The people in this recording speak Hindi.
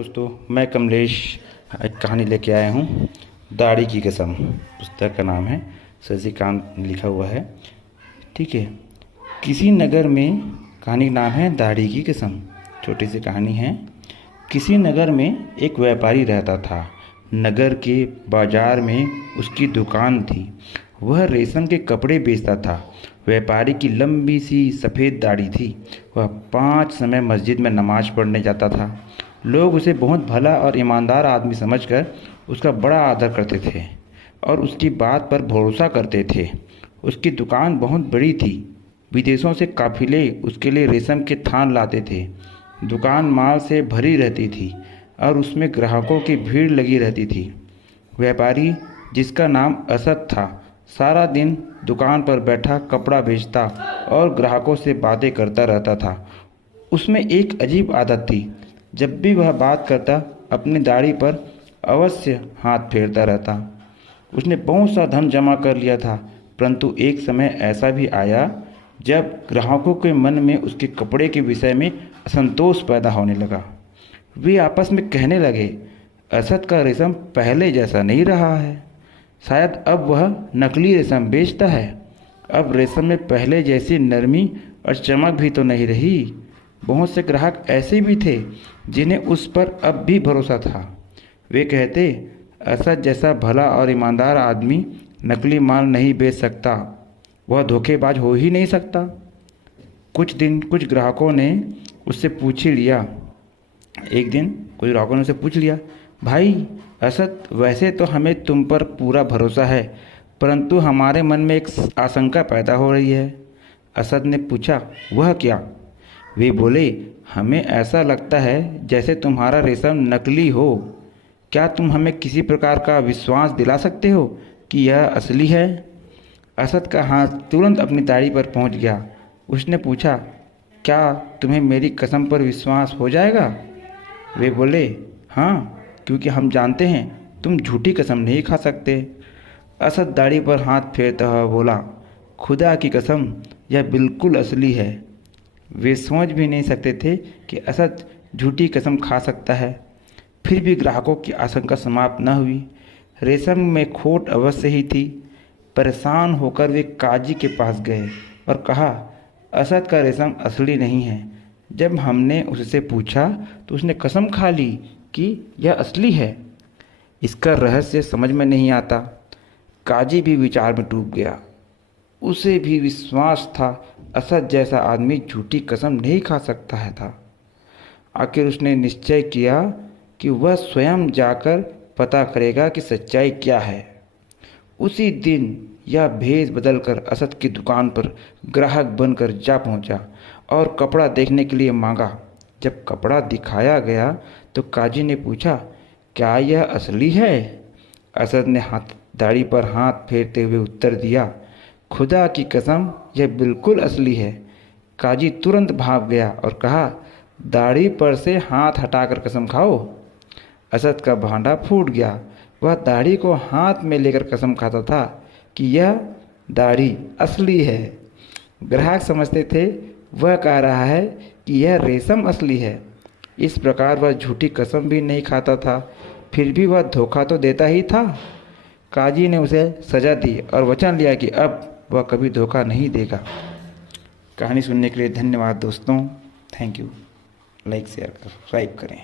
दोस्तों, मैं कमलेश एक कहानी लेके आया हूँ। दाढ़ी की कसम पुस्तक का नाम है। शशिकांत लिखा हुआ है। ठीक है। किसी नगर में, कहानी का नाम है दाढ़ी की कसम। छोटी सी कहानी है। किसी नगर में एक व्यापारी रहता था। नगर के बाजार में उसकी दुकान थी। वह रेशम के कपड़े बेचता था। व्यापारी की लंबी सी सफ़ेद दाढ़ी थी। वह 5 समय मस्जिद में नमाज पढ़ने जाता था। लोग उसे बहुत भला और ईमानदार आदमी समझकर उसका बड़ा आदर करते थे और उसकी बात पर भरोसा करते थे। उसकी दुकान बहुत बड़ी थी। विदेशों से काफ़िले उसके लिए रेशम के थान लाते थे। दुकान माल से भरी रहती थी और उसमें ग्राहकों की भीड़ लगी रहती थी। व्यापारी, जिसका नाम असद था, सारा दिन दुकान पर बैठा कपड़ा बेचता और ग्राहकों से बातें करता रहता था। उसमें एक अजीब आदत थी। जब भी वह बात करता, अपनी दाढ़ी पर अवश्य हाथ फेरता रहता। उसने बहुत सा धन जमा कर लिया था, परंतु एक समय ऐसा भी आया जब ग्राहकों के मन में उसके कपड़े के विषय में असंतोष पैदा होने लगा। वे आपस में कहने लगे, असद का रेशम पहले जैसा नहीं रहा है। शायद अब वह नकली रेशम बेचता है। अब रेशम में पहले जैसी नरमी और चमक भी तो नहीं रही। बहुत से ग्राहक ऐसे भी थे जिन्हें उस पर अब भी भरोसा था। वे कहते, असद जैसा भला और ईमानदार आदमी नकली माल नहीं बेच सकता। वह धोखेबाज हो ही नहीं सकता। कुछ ग्राहकों ने उससे पूछ ही लिया। एक दिन कुछ ग्राहकों ने उससे पूछ लिया, भाई असद, वैसे तो हमें तुम पर पूरा भरोसा है, परंतु हमारे मन में एक आशंका पैदा हो रही है। असद ने पूछा, वह क्या? वे बोले, हमें ऐसा लगता है जैसे तुम्हारा रेशम नकली हो। क्या तुम हमें किसी प्रकार का विश्वास दिला सकते हो कि यह असली है? असद का हाथ तुरंत अपनी दाढ़ी पर पहुंच गया। उसने पूछा, क्या तुम्हें मेरी कसम पर विश्वास हो जाएगा? वे बोले, हाँ, क्योंकि हम जानते हैं तुम झूठी कसम नहीं खा सकते। असद दाढ़ी पर हाथ फेरता हुआ बोला, खुदा की कसम, यह बिल्कुल असली है। वे समझ भी नहीं सकते थे कि असद झूठी कसम खा सकता है। फिर भी ग्राहकों की आशंका समाप्त न हुई। रेशम में खोट अवश्य ही थी। परेशान होकर वे काजी के पास गए और कहा, असद का रेशम असली नहीं है। जब हमने उससे पूछा तो उसने कसम खा ली कि यह असली है। इसका रहस्य समझ में नहीं आता। काजी भी विचार में डूब गया। उसे भी विश्वास था असद जैसा आदमी झूठी कसम नहीं खा सकता है था। आखिर उसने निश्चय किया कि वह स्वयं जाकर पता करेगा कि सच्चाई क्या है। उसी दिन यह भेष बदलकर असद की दुकान पर ग्राहक बनकर जा पहुंचा और कपड़ा देखने के लिए मांगा। जब कपड़ा दिखाया गया तो काजी ने पूछा, क्या यह असली है? असद ने दाढ़ी पर हाथ फेरते हुए उत्तर दिया, खुदा की कसम, यह बिल्कुल असली है। काजी तुरंत भाग गया और कहा, दाढ़ी पर से हाथ हटाकर कसम खाओ। असद का भांडा फूट गया। वह दाढ़ी को हाथ में लेकर कसम खाता था कि यह दाढ़ी असली है। ग्राहक समझते थे वह कह रहा है कि यह रेशम असली है। इस प्रकार वह झूठी कसम भी नहीं खाता था, फिर भी वह धोखा तो देता ही था। काजी ने उसे सज़ा दी और वचन लिया कि अब वह कभी धोखा नहीं देगा। कहानी सुनने के लिए धन्यवाद दोस्तों। Thank you. Like, share, subscribe करें।